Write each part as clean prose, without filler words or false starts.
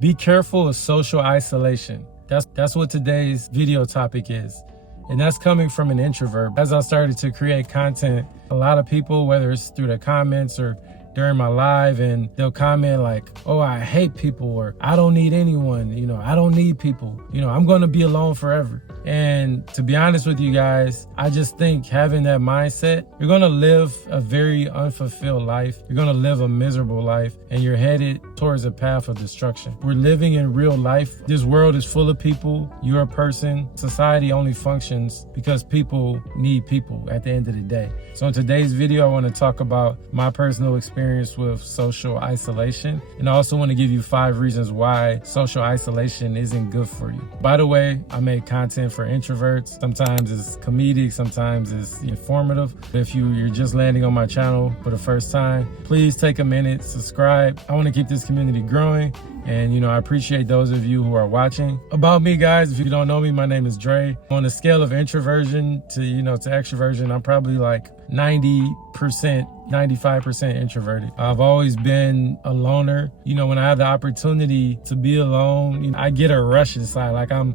Be careful of social isolation. That's what today's video topic is. And that's coming from an introvert. As I started to create content, a lot of people, whether it's through the comments or during my live, and they'll comment like, oh, I hate people, or I don't need anyone, I don't need people, I'm gonna be alone forever. And to be honest with you guys, I just think having that mindset, you're gonna live a very unfulfilled life. You're gonna live a miserable life, and you're headed towards a path of destruction. We're living in real life. This world is full of people. You're a person. Society only functions because people need people at the end of the day. So in today's video, I want to talk about my personal experience with social isolation. And I also want to give you 5 reasons why social isolation isn't good for you. By the way, I make content for introverts. Sometimes it's comedic, sometimes it's informative. If you're just landing on my channel for the first time, please take a minute, subscribe. I want to keep this community growing. And, I appreciate those of you who are watching. About me, guys, if you don't know me, my name is Dre. On the scale of introversion to extroversion, I'm probably like 90%, 95% introverted. I've always been a loner. When I have the opportunity to be alone, I get a rush inside. Like I'm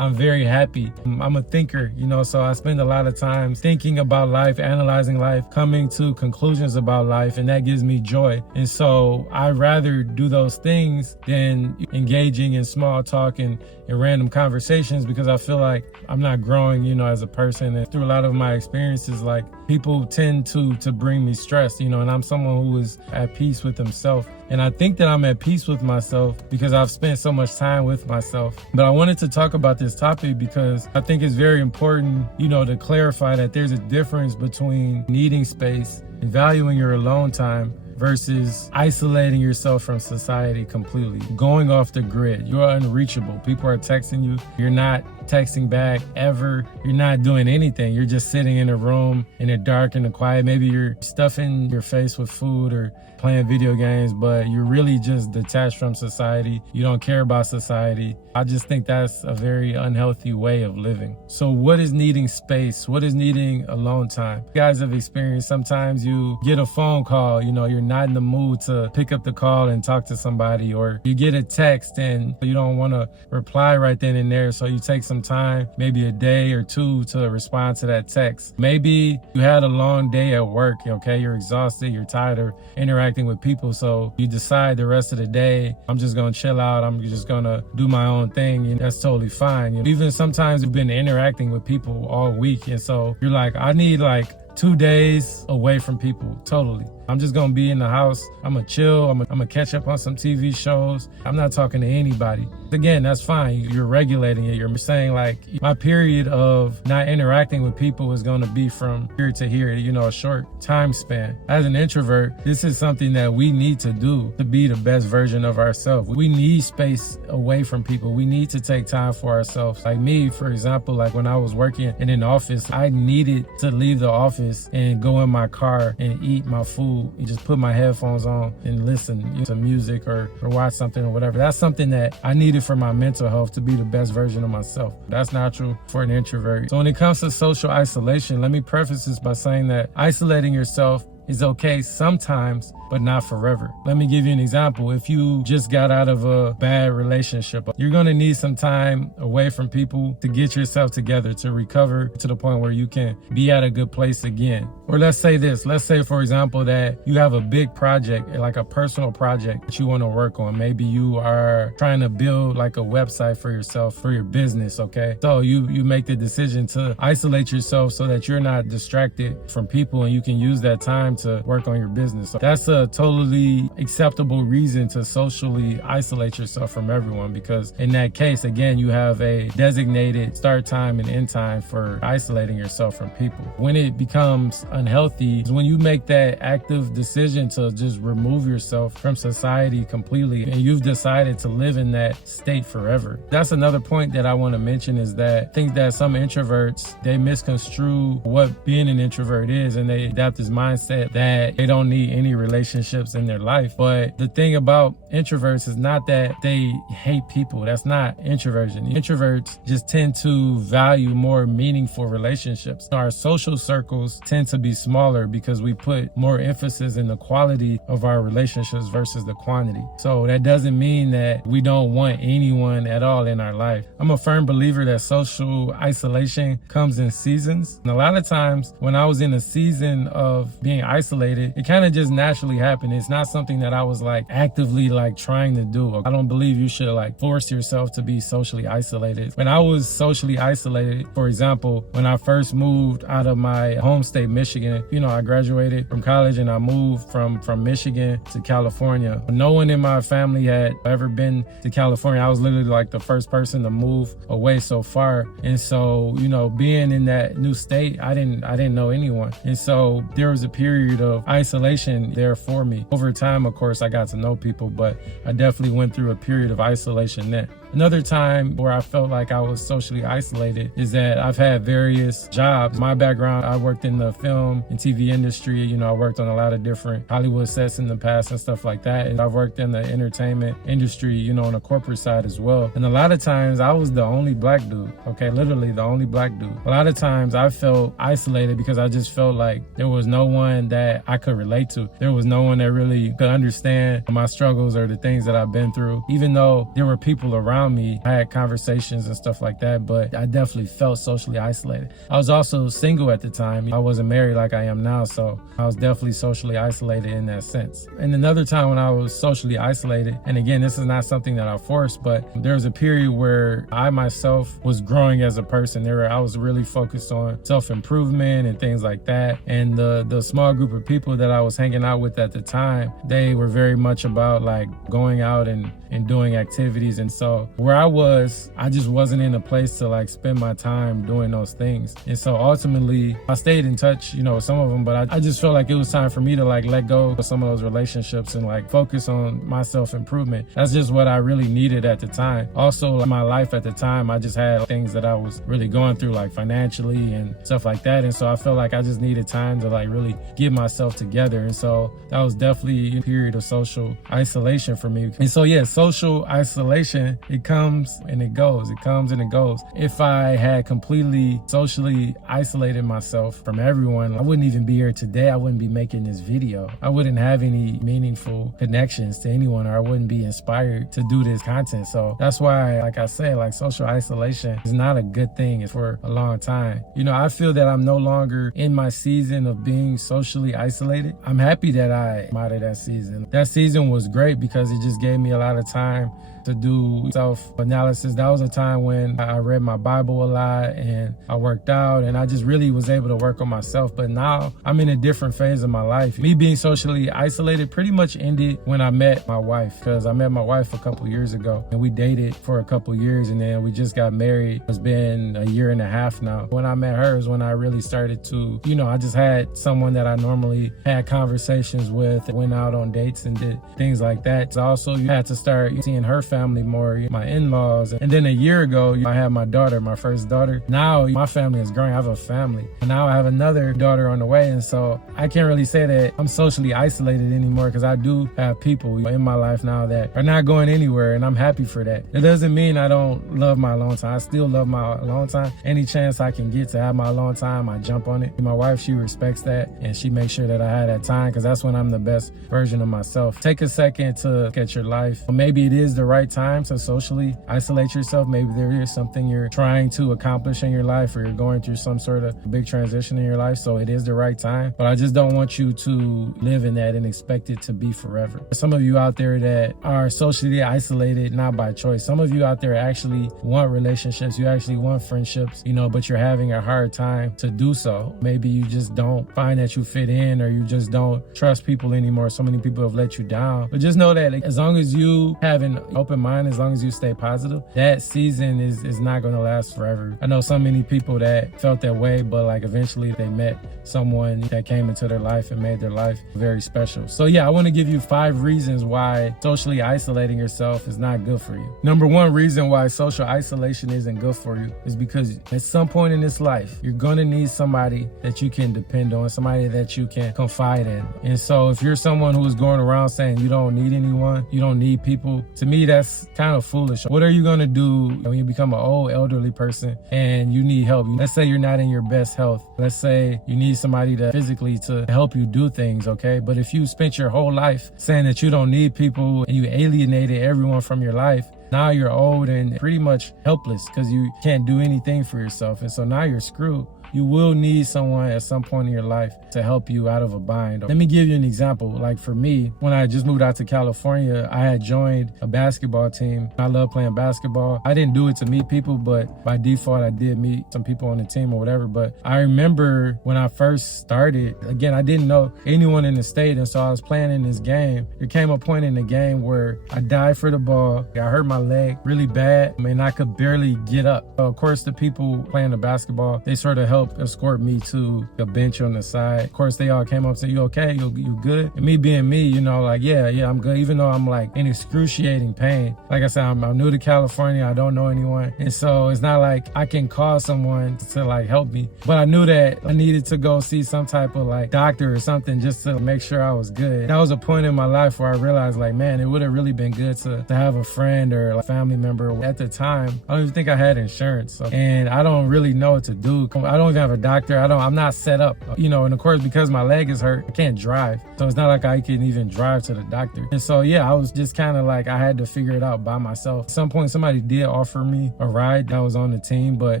very happy. I'm a thinker, so I spend a lot of time thinking about life, analyzing life, coming to conclusions about life, and that gives me joy. And so I'd rather do those things than engaging in small talk and random conversations, because I feel like I'm not growing, as a person. And through a lot of my experiences, like people tend to bring me stress, and I'm someone who is at peace with himself. And I think that I'm at peace with myself because I've spent so much time with myself. But I wanted to talk about this topic because I think it's very important, to clarify that there's a difference between needing space and valuing your alone time versus isolating yourself from society completely, going off the grid. You're unreachable. People are texting you. You're not texting back ever. You're not doing anything. You're just sitting in a room in the dark and the quiet. Maybe you're stuffing your face with food or playing video games, but you're really just detached from society. You don't care about society. I just think that's a very unhealthy way of living. So what is needing space? What is needing alone time? You guys have experienced sometimes you get a phone call, you're not in the mood to pick up the call and talk to somebody, or you get a text and you don't want to reply right then and there. So you take some time, maybe a day or two, to respond to that text. Maybe you had a long day at work, okay? You're exhausted, you're tired of interacting with people. So you decide the rest of the day, I'm just going to chill out. I'm just going to do my own thing. And that's totally fine. Even sometimes you've been interacting with people all week. And so you're like, I need like 2 days away from people. Totally. I'm just gonna be in the house. I'm gonna chill. I'm gonna catch up on some TV shows. I'm not talking to anybody. Again, that's fine. You're regulating it. You're saying like, my period of not interacting with people is gonna be from here to here, a short time span. As an introvert, this is something that we need to do to be the best version of ourselves. We need space away from people. We need to take time for ourselves. Like me, for example, like when I was working in an office, I needed to leave the office and go in my car and eat my food and just put my headphones on and listen to music or watch something or whatever. That's something that I needed for my mental health, to be the best version of myself. That's natural for an introvert. So when it comes to social isolation, let me preface this by saying that isolating yourself is okay sometimes, but not forever. Let me give you an example. If you just got out of a bad relationship, you're gonna need some time away from people to get yourself together, to recover to the point where you can be at a good place again. Or let's say this, let's say for example that you have a big project, like a personal project that you wanna work on. Maybe you are trying to build like a website for yourself, for your business, okay? So you make the decision to isolate yourself so that you're not distracted from people and you can use that time to work on your business. So that's a totally acceptable reason to socially isolate yourself from everyone, because in that case, again, you have a designated start time and end time for isolating yourself from people. When it becomes unhealthy is when you make that active decision to just remove yourself from society completely and you've decided to live in that state forever. That's another point that I want to mention, is that I think that some introverts, they misconstrue what being an introvert is, and they adapt this mindset said that they don't need any relationships in their life. But the thing about introverts is not that they hate people. That's not introversion. Introverts just tend to value more meaningful relationships. Our social circles tend to be smaller because we put more emphasis in the quality of our relationships versus the quantity. So that doesn't mean that we don't want anyone at all in our life. I'm a firm believer that social isolation comes in seasons. And a lot of times when I was in a season of being isolated, it kind of just naturally happened. It's not something that I was like actively like trying to do. I don't believe you should like force yourself to be socially isolated. When I was socially isolated, for example, when I first moved out of my home state, Michigan, I graduated from college and I moved from Michigan to California. No one in my family had ever been to California. I was literally like the first person to move away so far. And so, being in that new state, I didn't know anyone. And so there was a period of isolation there for me. Over time, of course, I got to know people, but I definitely went through a period of isolation then. Another time where I felt like I was socially isolated is that I've had various jobs. My background, I worked in the film and TV industry. I worked on a lot of different Hollywood sets in the past and stuff like that. And I've worked in the entertainment industry, on the corporate side as well. And a lot of times I was the only black dude, okay? Literally the only black dude. A lot of times I felt isolated because I just felt like there was no one that I could relate to. There was no one that really could understand my struggles or the things that I've been through. Even though there were people around me, I had conversations and stuff like that, but I definitely felt socially isolated. I was also single at the time. I wasn't married like I am now, so I was definitely socially isolated in that sense. And another time when I was socially isolated, and again, this is not something that I forced, but there was a period where I myself was growing as a person. I was really focused on self-improvement and things like that. And the small group of people that I was hanging out with at the time, they were very much about like going out and doing activities. And so where I just wasn't in a place to like spend my time doing those things. And so ultimately I stayed in touch, with some of them, but I just felt like it was time for me to like let go of some of those relationships and like focus on my self-improvement. That's just what I really needed at the time. Also, in my life at the time, I just had things that I was really going through like financially and stuff like that. And so I felt like I just needed time to like really get myself together. And so that was definitely a period of social isolation for me. And so yeah, social isolation, it comes and it goes. It comes and it goes. If I had completely socially isolated myself from everyone, I wouldn't even be here today. I wouldn't be making this video. I wouldn't have any meaningful connections to anyone, or I wouldn't be inspired to do this content. So that's why, like I said, like social isolation is not a good thing for a long time. I feel that I'm no longer in my season of being socially isolated. I'm happy that I came out of that season. That season was great because it just gave me a lot of time to do self-analysis. That was a time when I read my Bible a lot and I worked out and I just really was able to work on myself. But now I'm in a different phase of my life. Me being socially isolated pretty much ended when I met my wife, because I met my wife a couple years ago and we dated for a couple years and then we just got married. It's been a year and a half now. When I met her is when I really started to, I just had someone that I normally had conversations with, went out on dates and did things like that. So also you had to start seeing her family more, my in-laws. And then a year ago, I had my daughter, my first daughter. Now my family is growing. I have a family. And now I have another daughter on the way. And so I can't really say that I'm socially isolated anymore because I do have people in my life now that are not going anywhere. And I'm happy for that. It doesn't mean I don't love my alone time. I still love my alone time. Any chance I can get to have my alone time, I jump on it. My wife, she respects that and she makes sure that I have that time because that's when I'm the best version of myself. Take a second to look at your life. Maybe it is the right time to socially isolate yourself. Maybe there is something you're trying to accomplish in your life or you're going through some sort of big transition in your life. So it is the right time. But I just don't want you to live in that and expect it to be forever. Some of you out there that are socially isolated, not by choice. Some of you out there actually want relationships. You actually want friendships, but you're having a hard time to do so. Maybe you just don't find that you fit in or you just don't trust people anymore. So many people have let you down. But just know that as long as you have an open open mind, as long as you stay positive, that season is not going to last forever. I know so many people that felt that way, but like eventually they met someone that came into their life and made their life very special. So yeah, I want to give you 5 reasons why socially isolating yourself is not good for you. Number 1 reason why social isolation isn't good for you is because at some point in this life, you're going to need somebody that you can depend on, somebody that you can confide in. And so if you're someone who is going around saying you don't need anyone, you don't need people, to me, that's kind of foolish. What are you going to do when you become an old elderly person and you need help? Let's say you're not in your best health. Let's say you need somebody to physically to help you do things, okay? But if you spent your whole life saying that you don't need people and you alienated everyone from your life, now you're old and pretty much helpless because you can't do anything for yourself. And so now you're screwed. You will need someone at some point in your life to help you out of a bind. Let me give you an example. Like for me, when I just moved out to California, I had joined a basketball team. I love playing basketball. I didn't do it to meet people, but by default, I did meet some people on the team or whatever. But I remember when I first started, again, I didn't know anyone in the state. And so I was playing in this game. There came a point in the game where I dived for the ball. I hurt my leg really bad and I could barely get up. Of course, the people playing the basketball, they sort of helped escort me to the bench on the side. Of course, they all came up and said, "You okay? You good?" And me being me, you know, like, yeah, I'm good. Even though I'm like in excruciating pain. Like I said, I'm new to California. I don't know anyone. And so it's not like I can call someone to like help me. But I knew that I needed to go see some type of like doctor or something just to make sure I was good. That was a point in my life where I realized like, man, it would have really been good to have a friend or a family member. At the time, I don't even think I had insurance. And I don't really know what to do. I don't even have a doctor. I'm not set up, you know, and of course, because my leg is hurt, I can't drive. So it's not like I can even drive to the doctor. And so, yeah, I was just kind of like, I had to figure it out by myself. At some point, somebody did offer me a ride that was on the team, but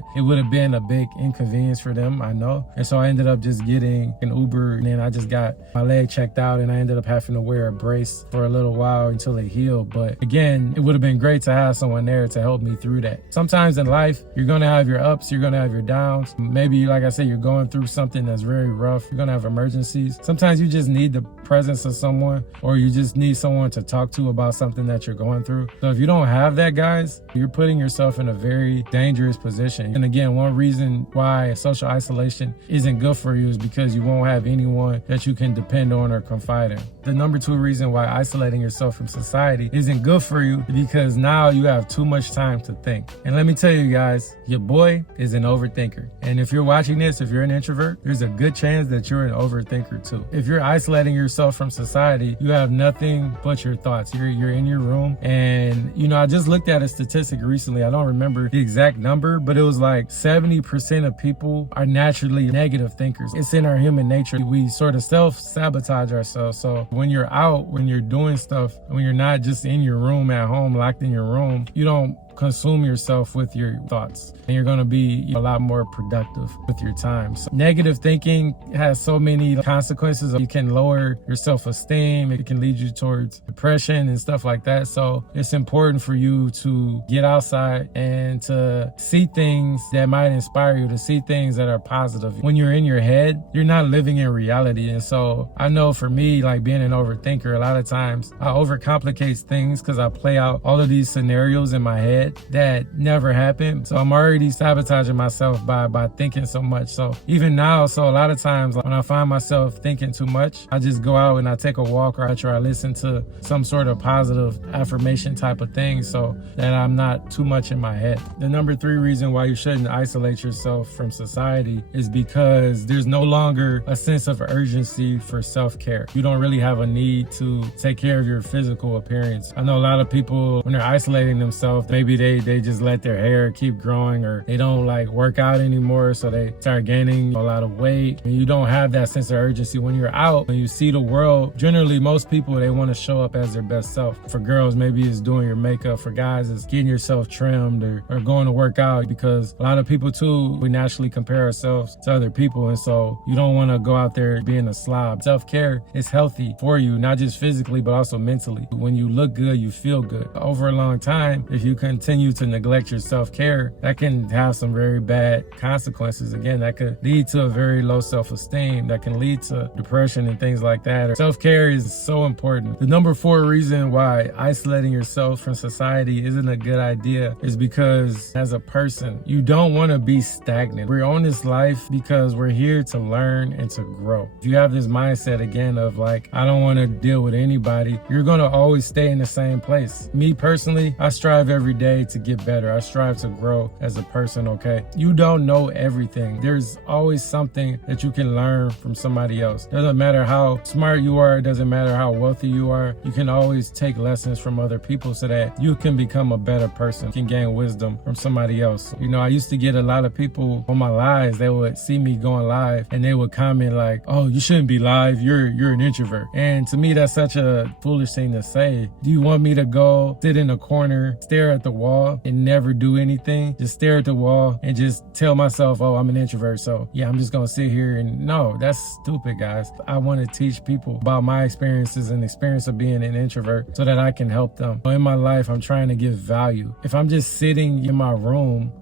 it would have been a big inconvenience for them, I know. And so I ended up just getting an Uber, and then I just got my leg checked out, and I ended up having to wear a brace for a little while until it healed. But again, it would have been great to have someone there to help me through that. Sometimes in life, you're going to have your ups, you're going to have your downs. Maybe, like I said, you're going through something that's very rough. You're going to have emergencies. Sometimes you just need the presence of someone, or you just need someone to talk to about something that you're going through. So if you don't have that, guys, you're putting yourself in a very dangerous position. And again, one reason why social isolation isn't good for you is because you won't have anyone that you can depend on or confide in. The number 2 reason why isolating yourself from society isn't good for you is because now you have too much time to think. And let me tell you guys, your boy is an overthinker. And if you're watching this, if you're an introvert, there's a good chance that you're an overthinker too. If you're isolating yourself from society, you have nothing but your thoughts. You're in your room. And, you know, I just looked at a statistic recently. I don't remember the exact number, but it was like 70% of people are naturally negative thinkers. It's in our human nature. We sort of self-sabotage ourselves. So when you're out, when you're doing stuff, when you're not just in your room at home, locked in your room, you don't consume yourself with your thoughts, and you're going to be a lot more productive with your time. So negative thinking has so many consequences. You can lower your self-esteem. It can lead you towards depression and stuff like that. So it's important for you to get outside and to see things that might inspire you, to see things that are positive. When you're in your head, you're not living in reality. And so I know for me, like being an overthinker, a lot of times I overcomplicate things because I play out all of these scenarios in my head that never happened. So I'm already sabotaging myself by thinking so much. So even now, so a lot of times when I find myself thinking too much, I just go out and I take a walk, or I try to listen to some sort of positive affirmation type of thing so that I'm not too much in my head. The number 3 reason why you shouldn't isolate yourself from society is because there's no longer a sense of urgency for self-care. You don't really have a need to take care of your physical appearance. I know a lot of people, when they're isolating themselves, maybe they just let their hair keep growing, or they don't like work out anymore, so they start gaining a lot of weight. And you don't have that sense of urgency when you're out, when you see the world. Generally, most people, they want to show up as their best self. For girls, maybe it's doing your makeup. For guys, it's getting yourself trimmed or going to work out, because a lot of people too, we naturally compare ourselves to other people, and so you don't want to go out there being a slob. Self-care is healthy for you, not just physically but also mentally. When you look good, you feel good. Over a long time, if you continue continue to neglect your self-care, that can have some very bad consequences. Again, that could lead to a very low self-esteem, that can lead to depression and things like that. Self-care is so important. The number 4 reason why isolating yourself from society isn't a good idea is because as a person, you don't want to be stagnant. We're on this life because we're here to learn and to grow. If you have this mindset again of like, I don't want to deal with anybody, you're going to always stay in the same place. Me personally, I strive every day to get better. I strive to grow as a person, okay? You don't know everything. There's always something that you can learn from somebody else. Doesn't matter how smart you are, it doesn't matter how wealthy you are, you can always take lessons from other people so that you can become a better person, you can gain wisdom from somebody else. You know, I used to get a lot of people on my lives, they would see me going live and they would comment like, oh, you shouldn't be live, you're an introvert. And to me, that's such a foolish thing to say. Do you want me to go sit in a corner, stare at the wall and never do anything? Just stare at the wall and just tell myself, oh, I'm an introvert, so yeah, I'm just gonna sit here. And no, that's stupid, guys. I want to teach people about my experiences and the experience of being an introvert so that I can help them. In my life, I'm trying to give value. If I'm just sitting in my room,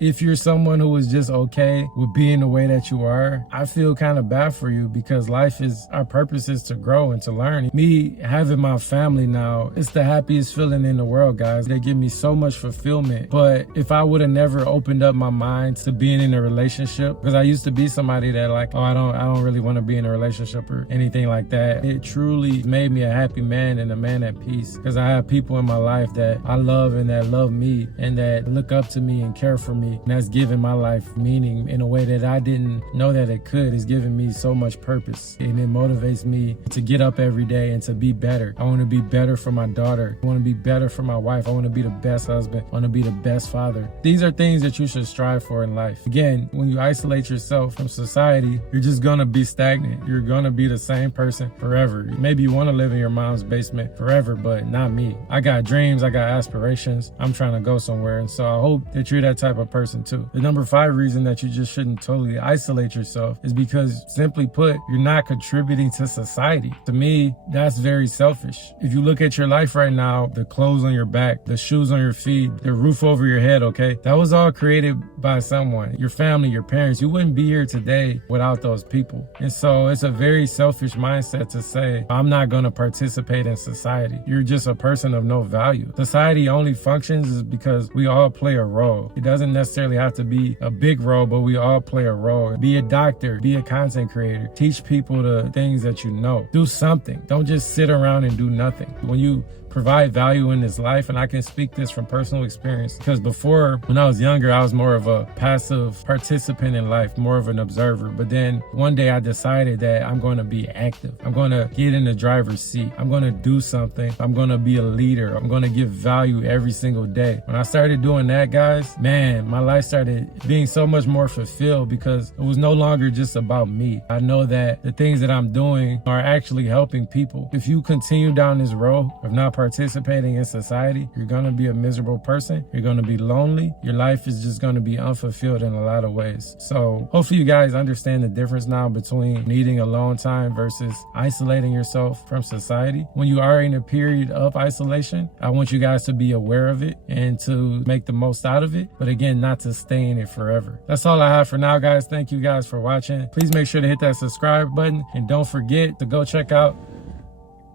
if you're someone who is just okay with being the way that you are, I feel kind of bad for you, because life is, our purpose is to grow and to learn. Me having my family now, it's the happiest feeling in the world, guys. They give me so much fulfillment. But if I would have never opened up my mind to being in a relationship, because I used to be somebody that like, oh, I don't really want to be in a relationship or anything like that. It truly made me a happy man and a man at peace, because I have people in my life that I love and that love me and that look up to me and care for me. And that's given my life meaning in a way that I didn't know that it could. It's given me so much purpose, and it motivates me to get up every day and to be better. I want to be better for my daughter. I want to be better for my wife. I want to be the best husband. I want to be the best father. These are things that you should strive for in life. Again, when you isolate yourself from society, you're just going to be stagnant. You're going to be the same person forever. Maybe you want to live in your mom's basement forever, but not me. I got dreams. I got aspirations. I'm trying to go somewhere. And so I hope that you're that type of person too. The number 5 reason that you just shouldn't totally isolate yourself is because, simply put, you're not contributing to society. To me, that's very selfish. If you look at your life right now, the clothes on your back, the shoes on your feet, the roof over your head, okay? That was all created by someone, your family, your parents. You wouldn't be here today without those people. And so it's a very selfish mindset to say, I'm not going to participate in society. You're just a person of no value. Society only functions because we all play a role. It doesn't necessarily have to be a big role, but we all play a role. Be a doctor, be a content creator, teach people the things that you know. Do something. Don't just sit around and do nothing. When you provide value in this life, and I can speak this from personal experience, because before, when I was younger, I was more of a passive participant in life, more of an observer. But then one day I decided that I'm going to be active. I'm going to get in the driver's seat. I'm going to do something. I'm going to be a leader. I'm going to give value every single day. When I started doing that, guys, man, my life started being so much more fulfilled, because it was no longer just about me. I know that the things that I'm doing are actually helping people. If you continue down this road of not participating in society, you're going to be a miserable person. You're going to be lonely. Your life is just going to be unfulfilled in a lot of ways. So hopefully you guys understand the difference now between needing alone time versus isolating yourself from society. When you are in a period of isolation, I want you guys to be aware of it and to make the most out of it. But again, not to stay in it forever. That's all I have for now, guys. Thank you guys for watching. Please make sure to hit that subscribe button, and don't forget to go check out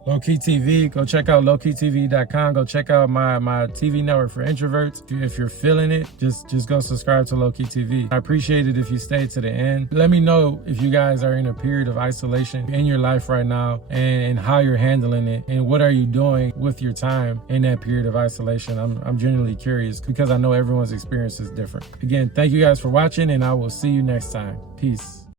LowKey TV. Go check out lowkeytv.com. Go check out my TV network for introverts. If you're feeling it, just go subscribe to LowKey TV. I appreciate it if you stay to the end. Let me know if you guys are in a period of isolation in your life right now, and how you're handling it, and what are you doing with your time in that period of isolation. I'm genuinely curious, because I know everyone's experience is different. Again, thank you guys for watching, and I will see you next time. Peace.